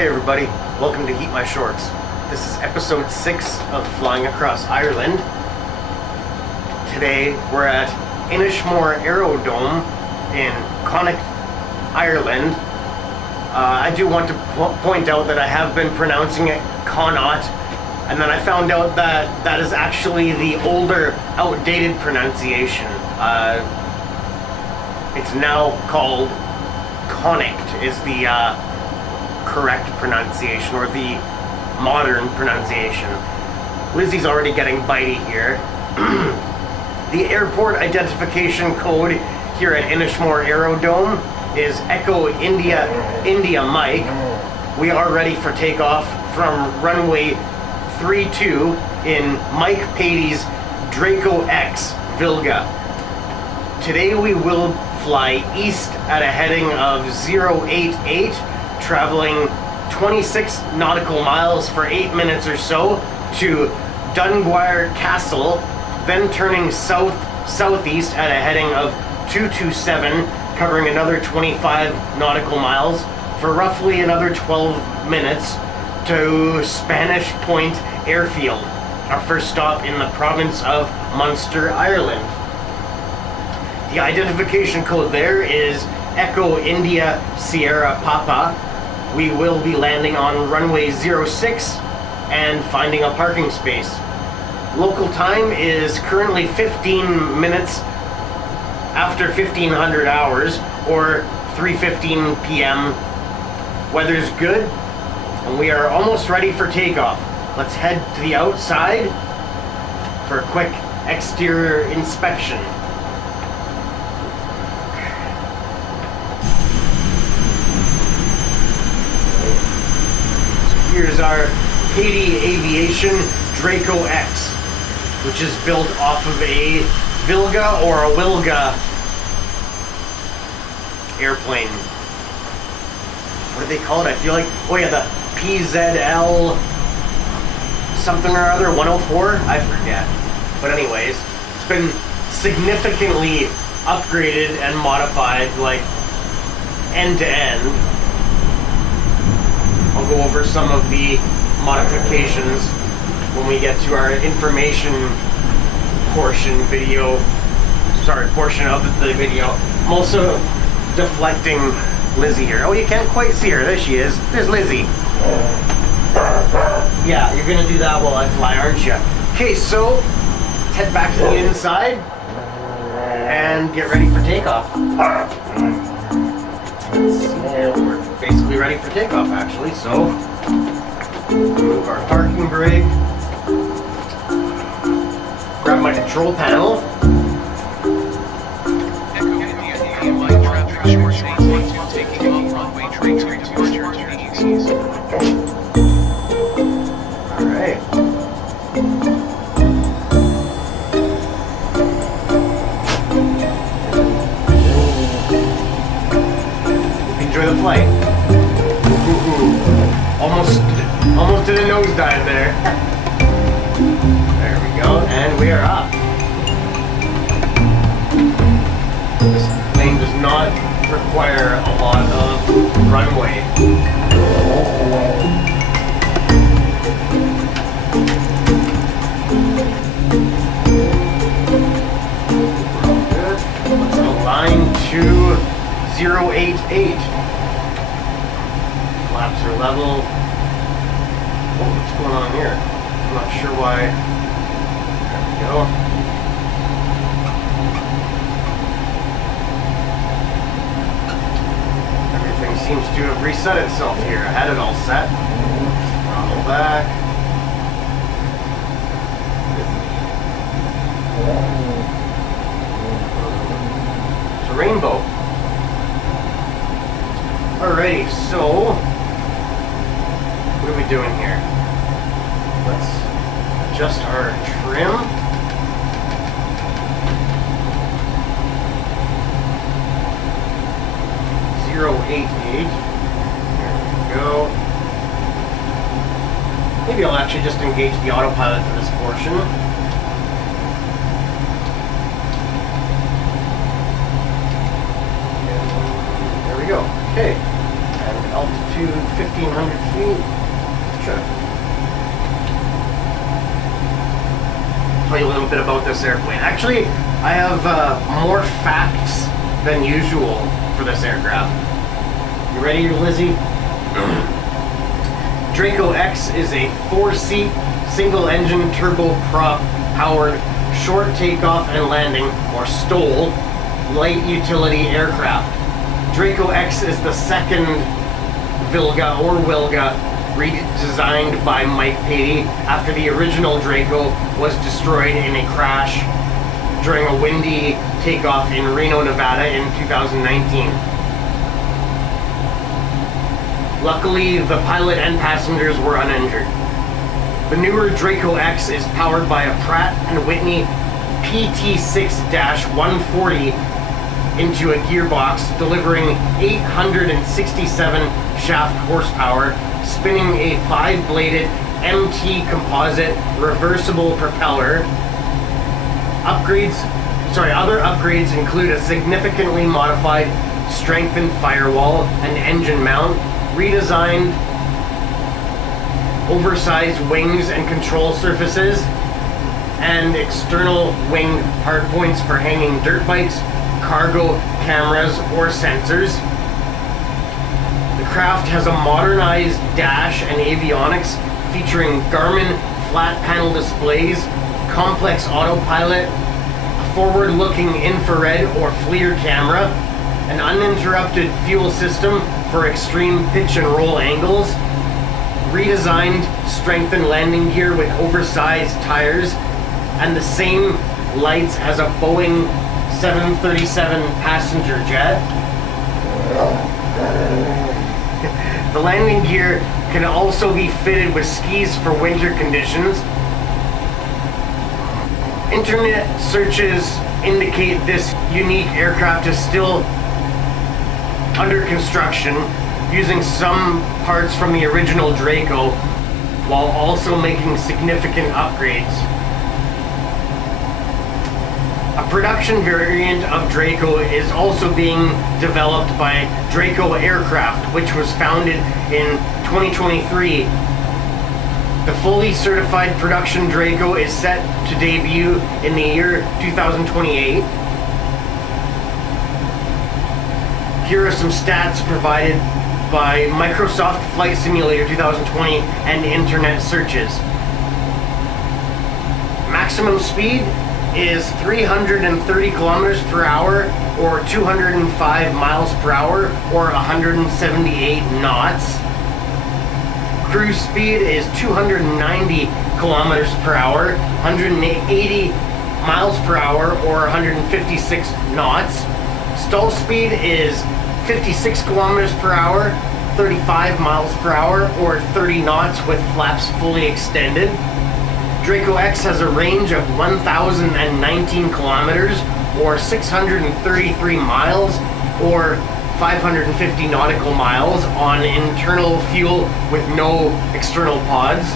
Hey everybody, welcome to Heat My Shorts. This is episode 6 of Flying Across Ireland. Today we're at Inishmore Aerodrome in Connacht, Ireland. I do want to point out that I have been pronouncing it Connacht, and then I found out that that is actually the older, outdated pronunciation. It's now called Connacht is the correct pronunciation, or the modern pronunciation. Lizzie's already getting bitey here. The airport identification code here at Inishmore Aerodrome is Echo India India Mike. We are ready for takeoff from runway 32 in Mike Patey's Draco X Wilga. Today we will fly east at a heading of 088, traveling 26 nautical miles for 8 minutes or so to Dunguaire Castle, then turning southeast at a heading of 227, covering another 25 nautical miles for roughly another 12 minutes to Spanish Point Airfield, our first stop in the province of Munster, Ireland. The identification code there is Echo India Sierra Papa. We will be landing on runway 06 and finding a parking space. Local time is currently 15 minutes after 1500 hours, or 3:15 p.m. Weather's good, and we are almost ready for takeoff. Let's head to the outside for a quick exterior inspection. Here's our Patey Aviation Draco X, which is built off of a Wilga or a Wilga airplane. What do they call it? I feel like, oh yeah, the PZL something or other, 104? I forget. But anyways, it's been significantly upgraded and modified, like, end to end. I'll go over some of the modifications when we get to our information portion of the video. I'm also deflecting Lizzie here. Oh, you can't quite see her. There she is. There's Lizzie. Yeah, you're gonna do that while I fly, aren't you? Okay, so let's head back to the inside and get ready for takeoff. We're basically ready for takeoff, actually, so move our parking brake, grab my control panel. Alright. Enjoy the flight. Almost did a nosedive there. There we go, and we are up. This plane does not require a lot of runway. Good. Let's align to 088. Flaps are level. Oh, what's going on here? I'm not sure why. There we go. Everything seems to have reset itself here. I had it all set. Throttle back. It's a rainbow. Alrighty, so what are we doing here? Let's adjust our trim. 088. There we go. Maybe I'll actually just engage the autopilot for this portion. And there we go. Okay. And altitude 1500 feet. this airplane. Actually, I have more facts than usual for this aircraft. You ready, Lizzie? Draco X is a 4-seat, single-engine, turboprop-powered, short takeoff and landing, or STOL, light utility aircraft. Draco X is the second Wilga redesigned by Mike Patey after the original Draco was destroyed in a crash during a windy takeoff in Reno, Nevada in 2019. Luckily, the pilot and passengers were uninjured. The newer Draco X is powered by a Pratt & Whitney PT6-140 into a gearbox, delivering 867 shaft horsepower, spinning a 5-bladed MT composite reversible propeller. Other upgrades include a significantly modified strengthened firewall, an engine mount, redesigned oversized wings and control surfaces, and external wing hardpoints for hanging dirt bikes, cargo cameras, or sensors. The craft has a modernized dash and avionics featuring Garmin flat panel displays, complex autopilot, a forward-looking infrared or FLIR camera, an uninterrupted fuel system for extreme pitch and roll angles, redesigned strengthened landing gear with oversized tires, and the same lights as a Boeing 737 passenger jet. The landing gear can also be fitted with skis for winter conditions. Internet searches indicate this unique aircraft is still under construction, using some parts from the original Draco while also making significant upgrades. A production variant of Draco is also being developed by Draco Aircraft, which was founded in 2023. The fully certified production Draco is set to debut in the year 2028. Here are some stats provided by Microsoft Flight Simulator 2020 and internet searches. Maximum speed is 330 kilometers per hour, or 205 miles per hour, or 178 knots. Cruise speed is 290 kilometers per hour, 180 miles per hour, or 156 knots. Stall speed is 56 kilometers per hour, 35 miles per hour, or 30 knots with flaps fully extended. Draco X has a range of 1,019 kilometers, or 633 miles, or 550 nautical miles on internal fuel with no external pods.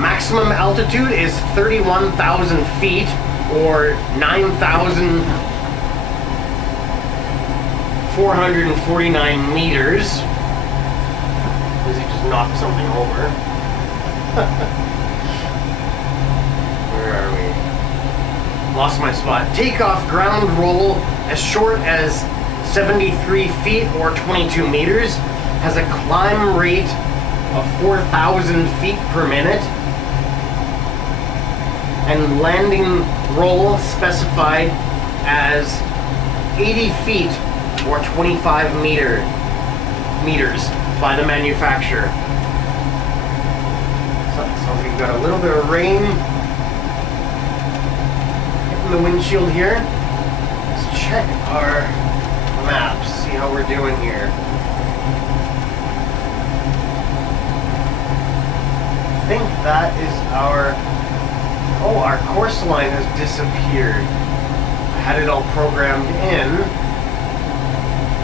Maximum altitude is 31,000 feet, or 9,449 meters. Lizzie just knocked something over. Where are we? Lost my spot. Takeoff ground roll as short as 73 feet or 22 meters. Has a climb rate of 4,000 feet per minute. And landing roll specified as 80 feet or 25 meters by the manufacturer. So we've got a little bit of rain hitting the windshield here. Let's check our maps, see how we're doing here. I think that is our course line has disappeared. I had it all programmed in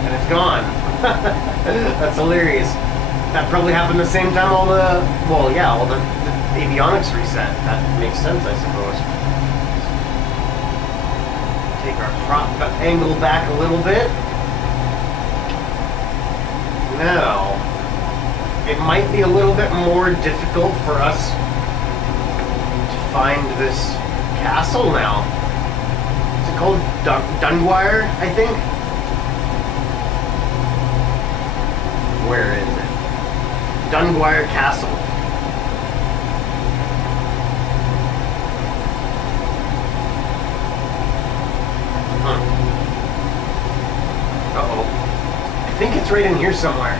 and it's gone. That's hilarious. That probably happened the same time all the avionics reset. That makes sense, I suppose. Take our prop angle back a little bit. Now, it might be a little bit more difficult for us to find this castle now. Is it called Dunguaire, I think? Where is it? Dunguaire Castle. Uh-oh. I think it's right in here somewhere.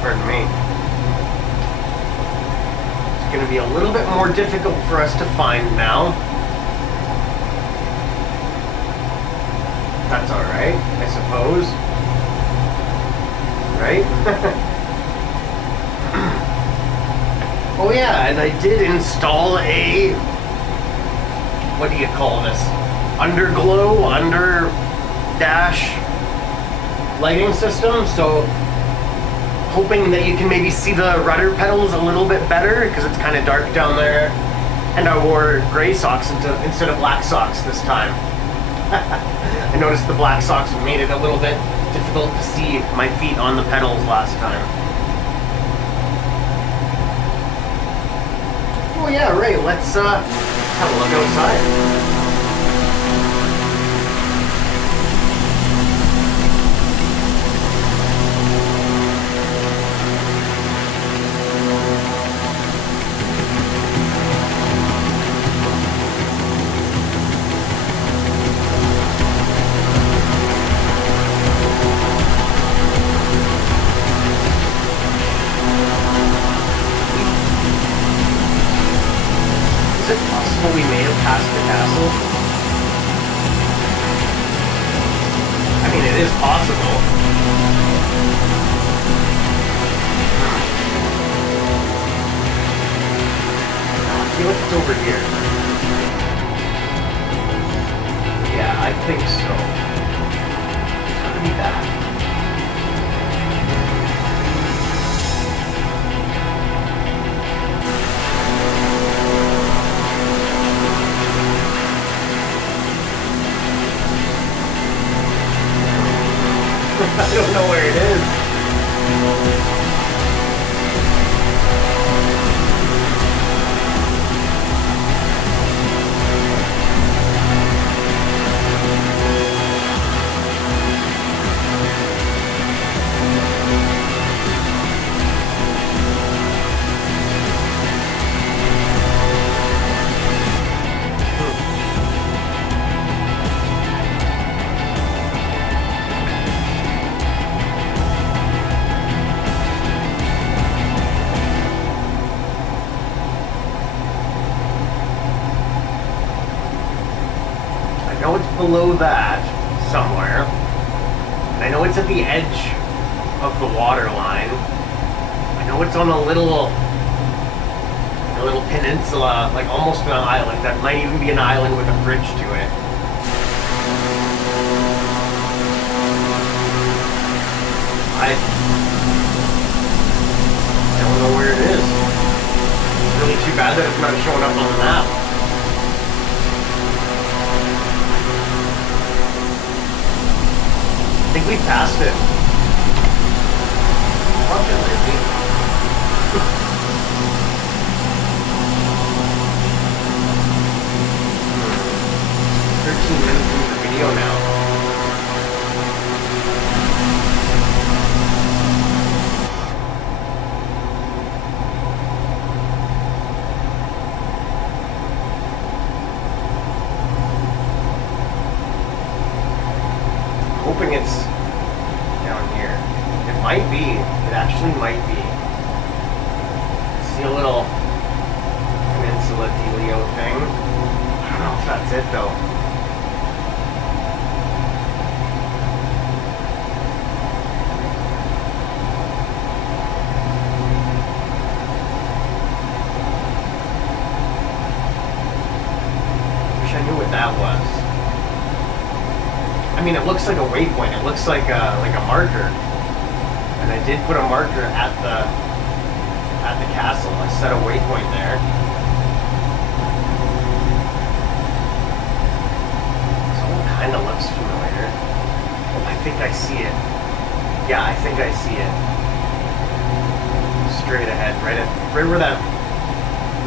Pardon me. It's going to be a little bit more difficult for us to find now. That's alright, I suppose. Right? Oh yeah, and I did install a... what do you call this? Underglow, under dash lighting system, so hoping that you can maybe see the rudder pedals a little bit better because it's kind of dark down there. And I wore gray socks instead of black socks this time. I noticed the black socks made it a little bit difficult to see my feet on the pedals last time. Oh yeah, right, let's have a look outside. Is it possible we may have passed the castle? I mean, it is possible. I feel like it's over here. Yeah, I think so. It's gonna be that. I don't know where it is. I know it's below that somewhere. And I know it's at the edge of the water line. I know it's on a little peninsula, like almost an island. That might even be an island with a bridge to it. I don't know where it is. It's really too bad that it's not showing up on the map. I think we passed it. Watch it, Lizzie. 13 minutes into the video now. Hoping it's down here. It might be. It actually might be. See a little peninsula dealio thing. I don't know if that's it though. Wish I knew what that was. I mean, it looks like a waypoint. It looks like a marker, and I did put a marker at the castle. I set a waypoint there. This all kind of looks familiar. Oh, I think I see it. Yeah, I think I see it. Straight ahead, right where that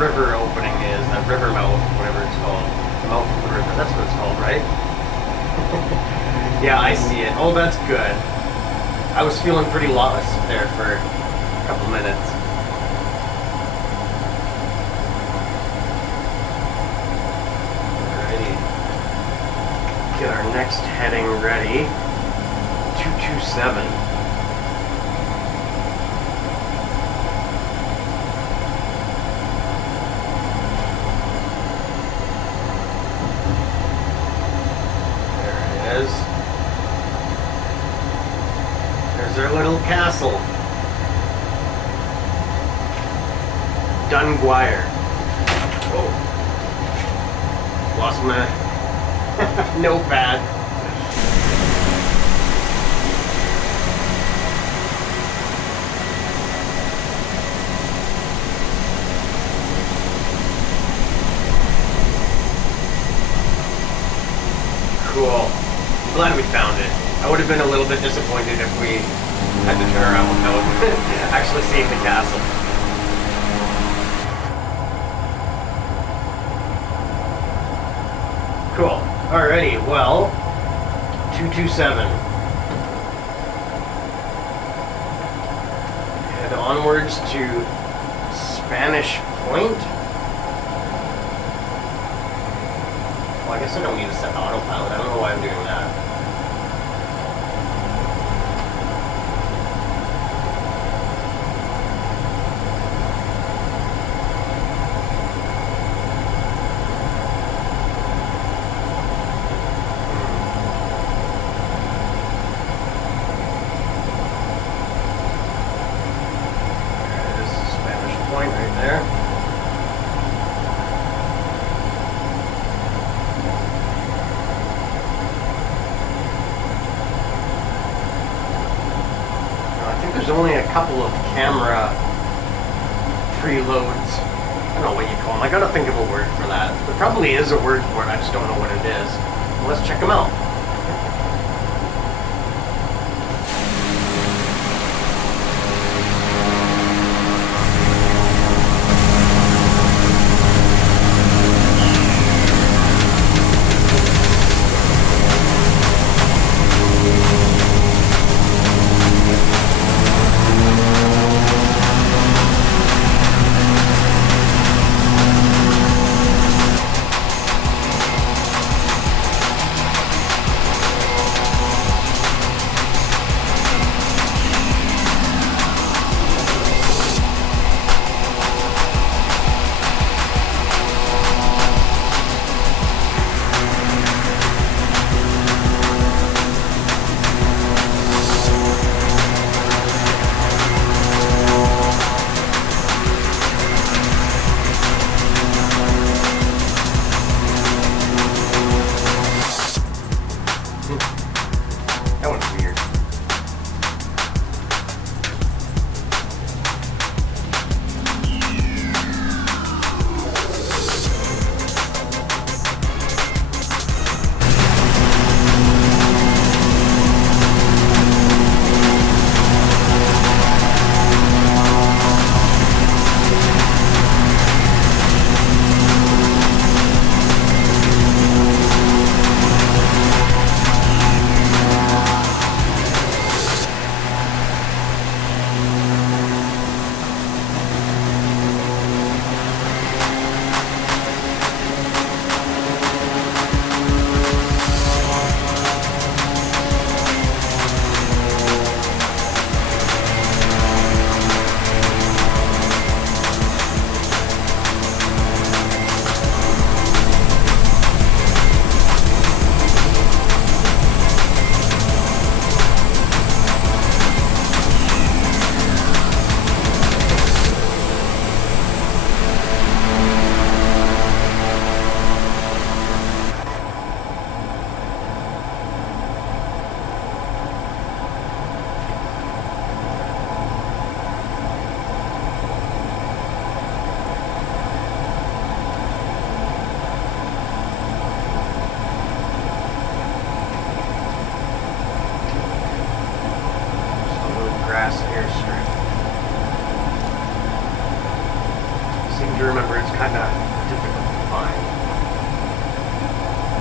river opening is, that river mouth, whatever it's called. The mouth of the river, that's what it's called, right? Yeah, I see it. Oh, that's good. I was feeling pretty lost there for a couple minutes. Alrighty. Get our next heading ready. 227. There it is. There's our little castle. Dunguaire. Oh. Lost my notepad. Cool. I'm glad we found it. I would have been a little bit disappointed if we had to turn around without actually seeing the castle. Cool. Alrighty, well, 227. Head onwards to Spanish Point. Well, I guess I don't need to set autopilot. I don't know why I'm doing that. There's only a couple of camera preloads. I don't know what you call them. I gotta think of a word for that. There probably is a word for it, I just don't know what it is. Well, let's check them out.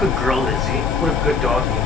Good girl, Lizzie. What a good doggy.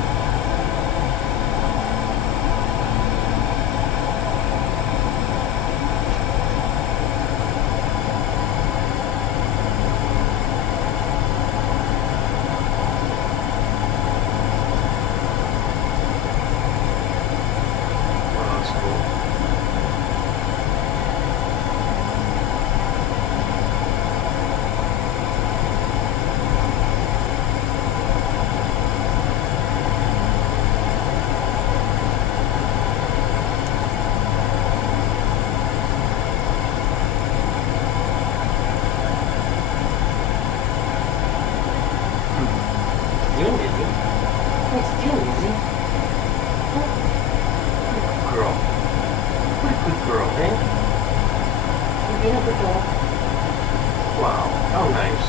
Wow, how nice.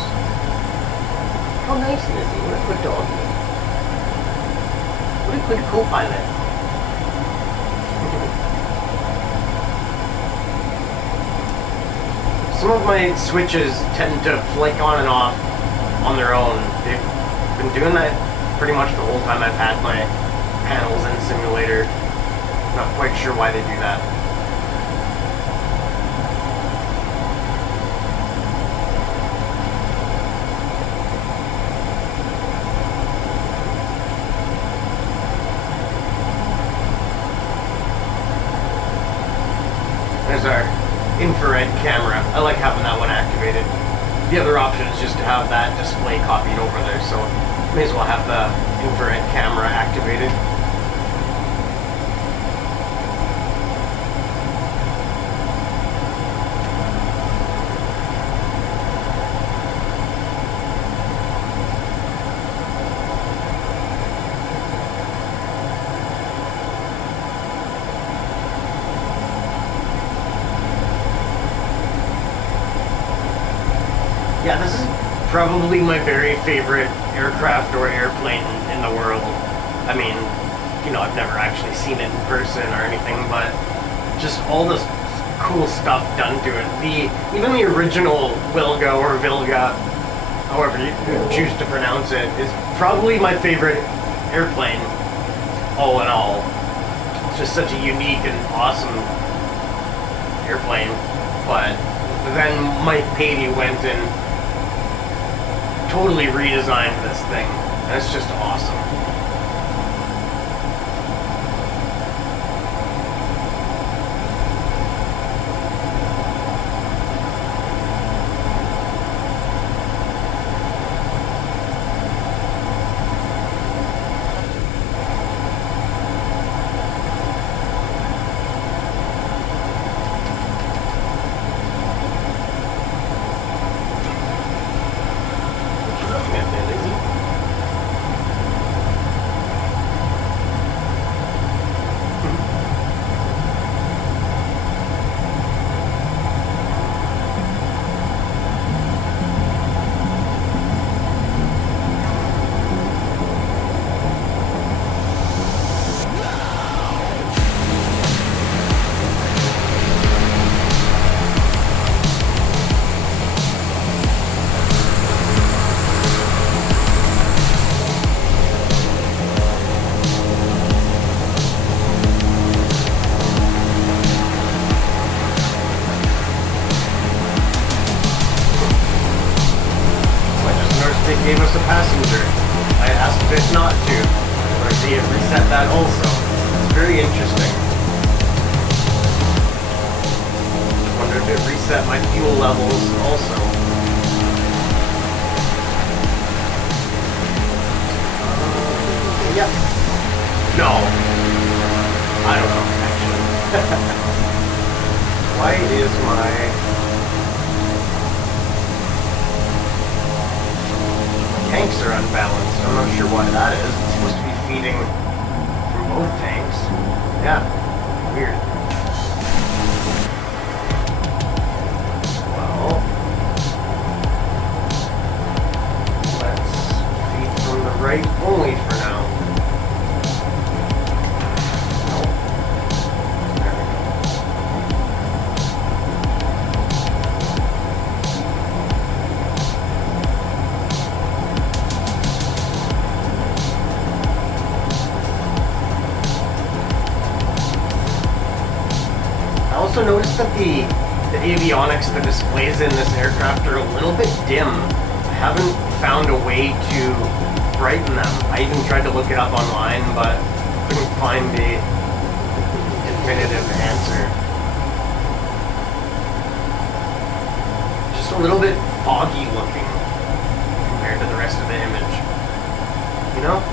How nice, Lizzie. What a good doggy. What a good co-pilot. Some of my switches tend to flick on and off on their own. They've been doing that pretty much the whole time I've had my panels in simulator. Not quite sure why they do that. There's our infrared camera. I like having that one activated. The other option is just to have that display copied over there, so may as well have the infrared camera activated. Yeah, this is probably my very favorite aircraft or airplane in the world. I mean, you know, I've never actually seen it in person or anything, but just all this cool stuff done to it. Even the original Wilga or Wilga, however you choose to pronounce it, is probably my favorite airplane, all in all. It's just such a unique and awesome airplane. But then Mike Patey went and totally redesigned this thing, and it's just awesome. Gave us a passenger. I asked if it not to, but I see it reset that also. It's very interesting. Wonder if it reset my fuel levels also. Yep. No. I don't know, actually. Why is my tanks are unbalanced? I'm not sure why that is. It's supposed to be feeding from both tanks. Yeah, weird. Well, let's feed from the right only for now. also noticed that the avionics, the displays in this aircraft are a little bit dim. I haven't found a way to brighten them. I even tried to look it up online, but couldn't find a definitive answer. Just a little bit foggy looking compared to the rest of the image. You know?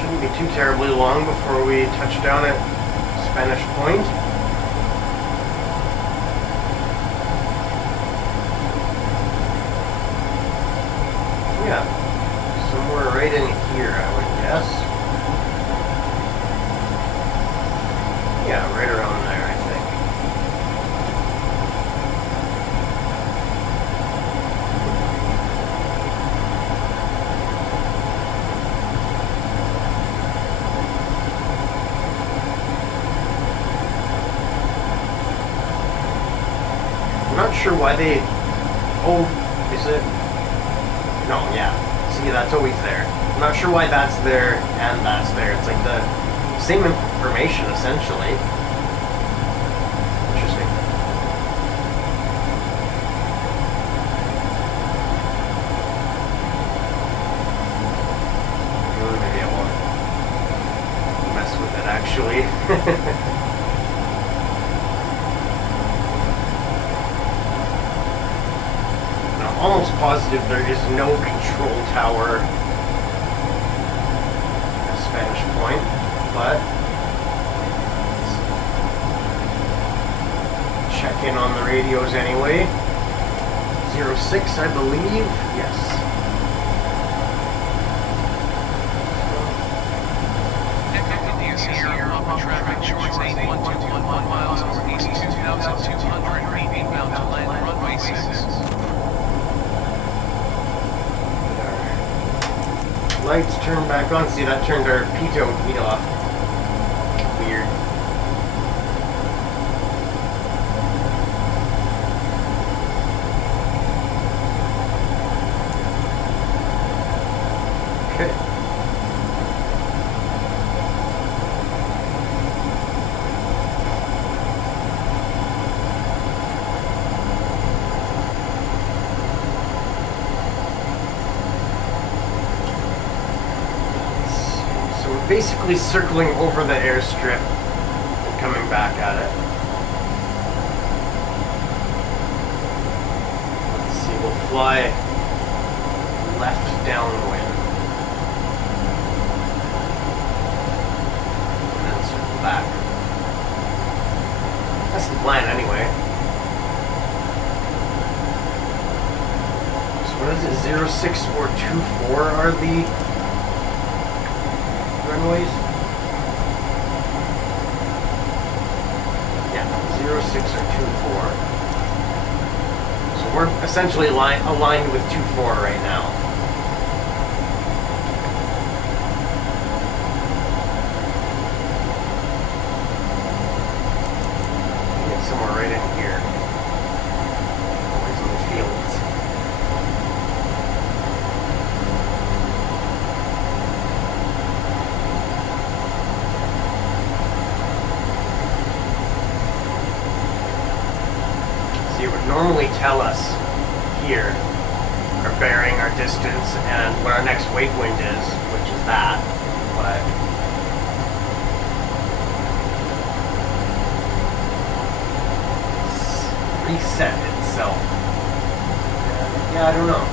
Shouldn't be too terribly long before we touch down at Spanish Point. Yeah, somewhere right in here, I would guess. Yeah, right around there, I think. I'm not sure why they... Oh, is it? No, yeah. See, that's always there. I'm not sure why that's there and that's there. It's like the same information, essentially. Interesting. Maybe I won't mess with it, actually. Almost positive there is no control tower at Spanish Point, but let's check in on the radios anyway. 06, I believe. Yes. Traffic shorts 8121 miles northeast 2200 feet inbound to land runway 6. Lights turn back on. See, that turned our pitot heat off. Weird. Okay. Basically circling over the airstrip and coming back at it. Let's see, we'll fly left downwind and then circle back. That's the plan anyway. So what is it, 06 or 24 are the runways? Yeah, 06 or 24. So we're essentially aligned with 24 right now. Get somewhere right in here. Always in the fields. It would normally tell us here our bearing, our distance, and what our next waypoint is, which is that, but it's reset itself. Yeah, I don't know.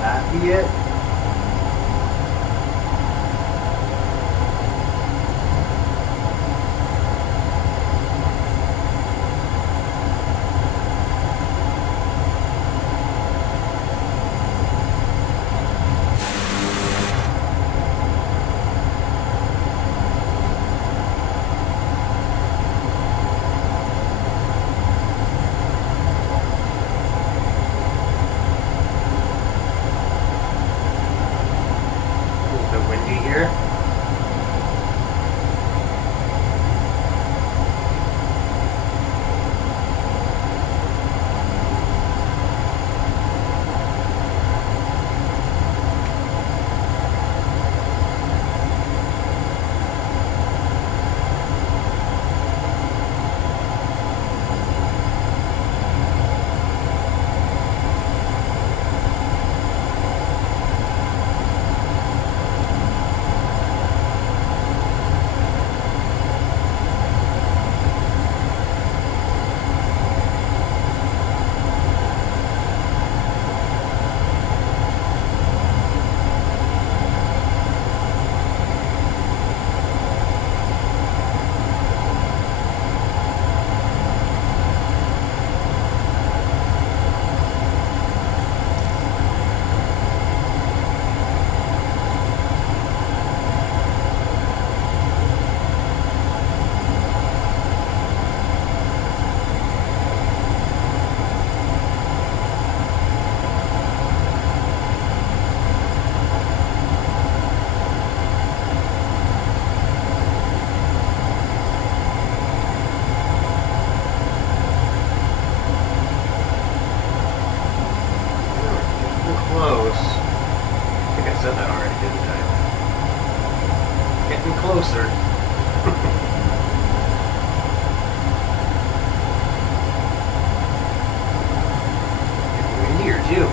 That be it? Closer. Getting windier too.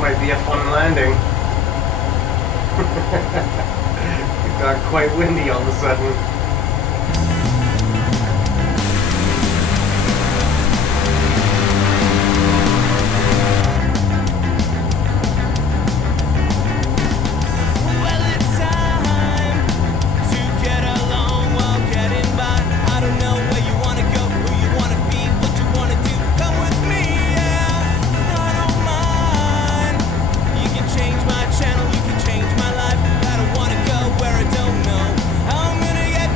Might be a fun landing. It got quite windy all of a sudden. Channel, you can change my life. I don't wanna go where I don't know. I'm gonna get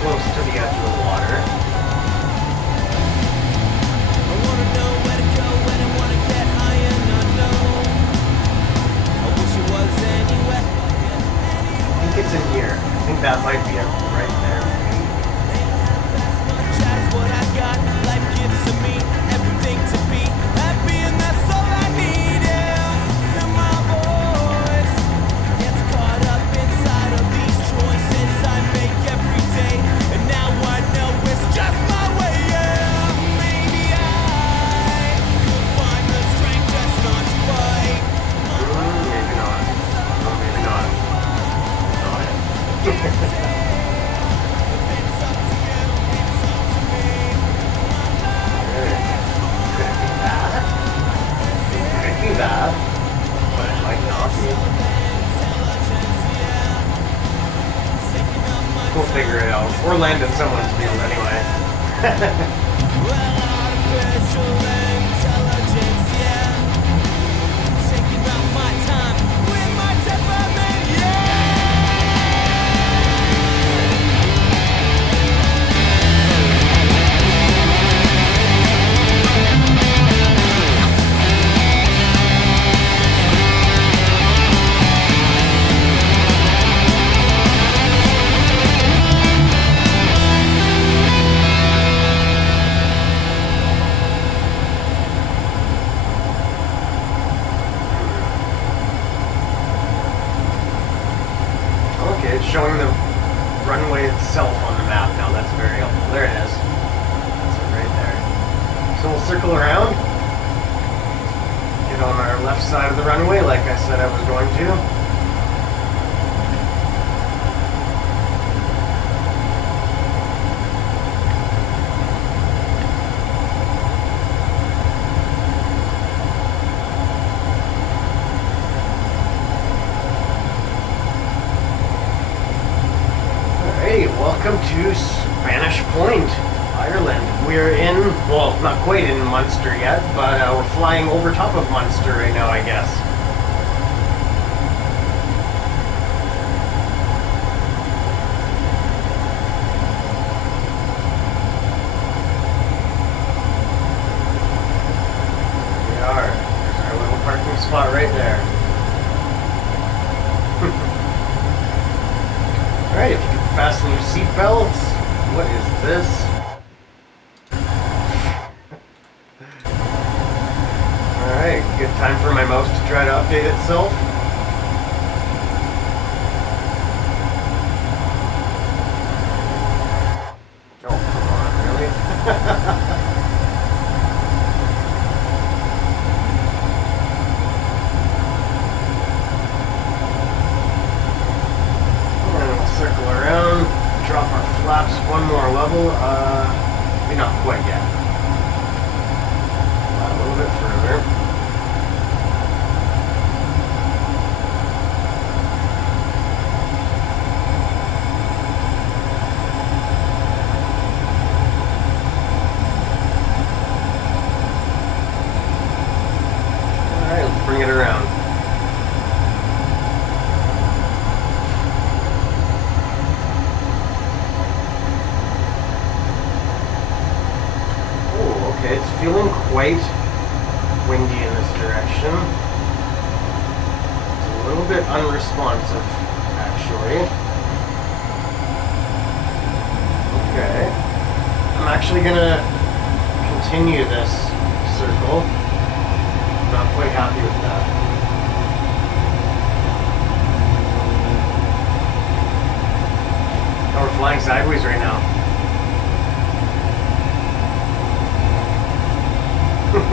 close to the edge of the water. I wanna know where to go when I wanna get high and unknown. I wish it was anywhere. I think it's in here. I think that might be it right there. That's what I got. Life gives to me everything to be happy, and that's all I need. Yeah, and my voice gets caught up inside of these choices I make every day, and now I know it's just my way. Yeah, maybe I could find the strength just not to fight. Maybe not. Oh, maybe not. Not it. Could be that, but it might not be. We'll figure it out. We're landing someone's field anyway. Well, artificial intelligence, yeah. Taking out my time with my temperament, yeah. Okay, it's showing the runway itself on the map now. That's very helpful. There it is. That's it right there. So we'll circle around. Get on our left side of the runway like I said I was going to. Hey, welcome to Spanish Point, Ireland. We're in, well, not quite in Munster yet, but we're flying over top of Munster right now, I guess. There we are. There's our little parking spot right there. Alright, if you can fasten your seatbelts. What is this? Alright, good time for my mouse to try to update itself. Oh, come on, really? Circle around, drop our flaps one more level, maybe not quite yet. A little bit further. Alright, let's bring it around. Okay, it's feeling quite windy in this direction. It's a little bit unresponsive, actually. Okay. I'm actually gonna continue this circle. Not quite happy with that. Oh, we're flying sideways right now. Let's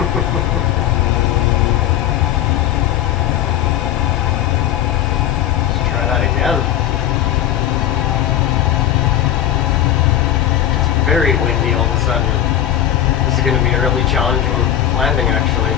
try that again. It's very windy all of a sudden. This is going to be a really challenging landing, actually.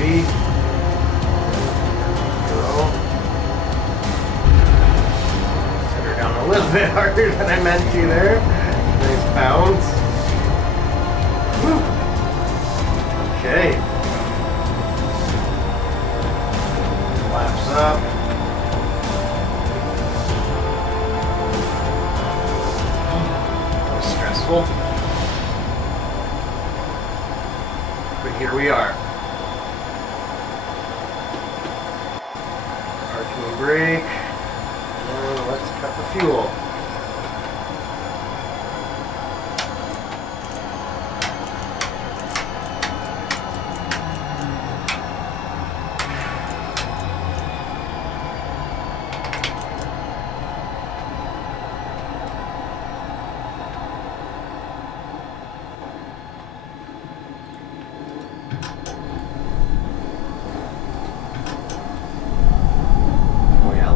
Sweet. Go. Set her down a little bit harder than I meant to there. Nice bounce. Whew. Okay. Flaps up. That was stressful. But here we are. Parking brake. And let's cut the fuel.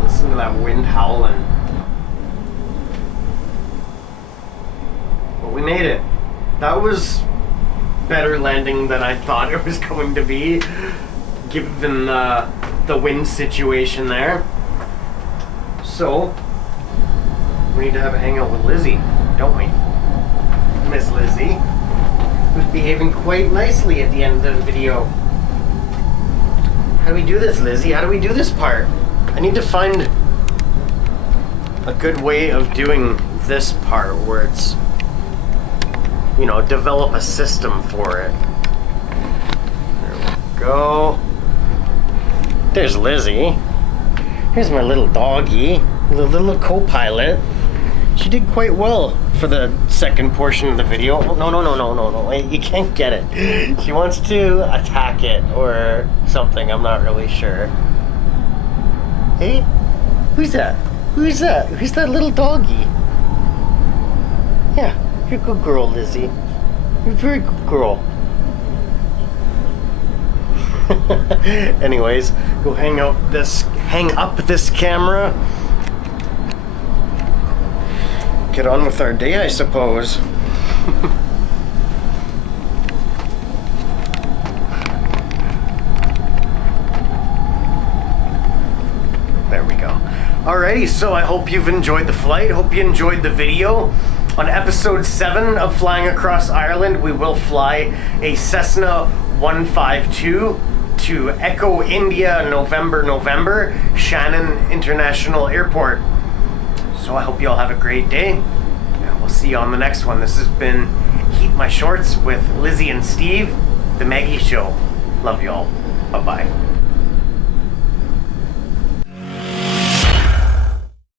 Listen to that wind howling. But we made it. That was better landing than I thought it was going to be, given the wind situation there. So, we need to have a hangout with Lizzie, don't we? Miss Lizzie, who's behaving quite nicely at the end of the video. How do we do this, Lizzie? How do we do this part? I need to find a good way of doing this part where it's, you know, develop a system for it. There we go. There's Lizzie. Here's my little doggy, the little co-pilot. She did quite well for the second portion of the video. Oh, no, wait, you can't get it. She wants to attack it or something, I'm not really sure. Hey, who's that? Who's that? Who's that little doggy? Yeah, you're a good girl, Lizzie. You're a very good girl. Anyways, go hang up this camera. Get on with our day, I suppose. There we go. Alrighty, so I hope you've enjoyed the flight. Hope you enjoyed the video. On episode 7 of Flying Across Ireland, we will fly a Cessna 152 to Echo India, November, Shannon International Airport. So I hope you all have a great day, and we'll see you on the next one. This has been Heat My Shorts with Lizzie and Steve, The Maggie Show. Love you all. Bye-bye.